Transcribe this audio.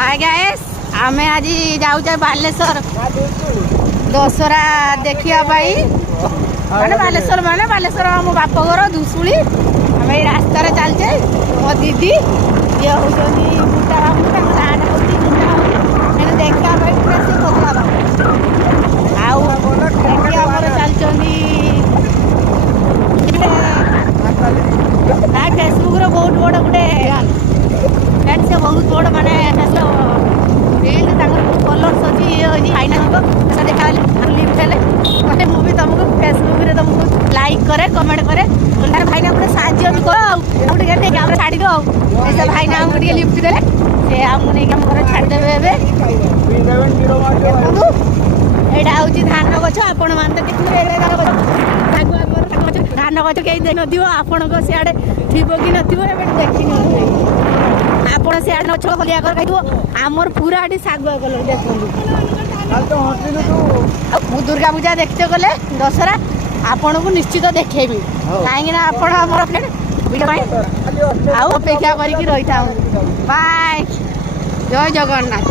Hi guys आमे आज जाऊचे बालेश्वर दशहरा देखिया माने बालेश्वर मो बाप घर धुसुली आम ये रास्तार चलचे मो दीदी ये होती मुटा बाबू देखा फेसबुक बहुत बड़ गोटे से बहुत बड़ माने कलर्स अच्छी ये फाइना देखा लिफ्ट मत मुझे तुमको फेसबुक रे तुमको लाइक करे कमेंट करे भाईना गोटे साहय भी कर कैमरा छाड़ी दो भाईना आमको लिफ्ट दे से आमको नहीं घर छाड़देवे एटा हूँ धान गछ आपण मैंने धान गछ कहीं देख नथिबो आपण को सियाडे थिबो कि नथिबो एबे देखि नथिबो आपण सियाडे गछ कलिया कर खाइबो आमर पूरा आडी सागुआ कलर देखंदु काल तो हटिलु तू मु दुर्गा पूजा देखते गले दशहरा आपण को निश्चित देखेबी काहे ना आपण हमर फ्रेंड वीडियो पाई आउ अपेक्षा करी रही था बाय जय जगन्नाथ।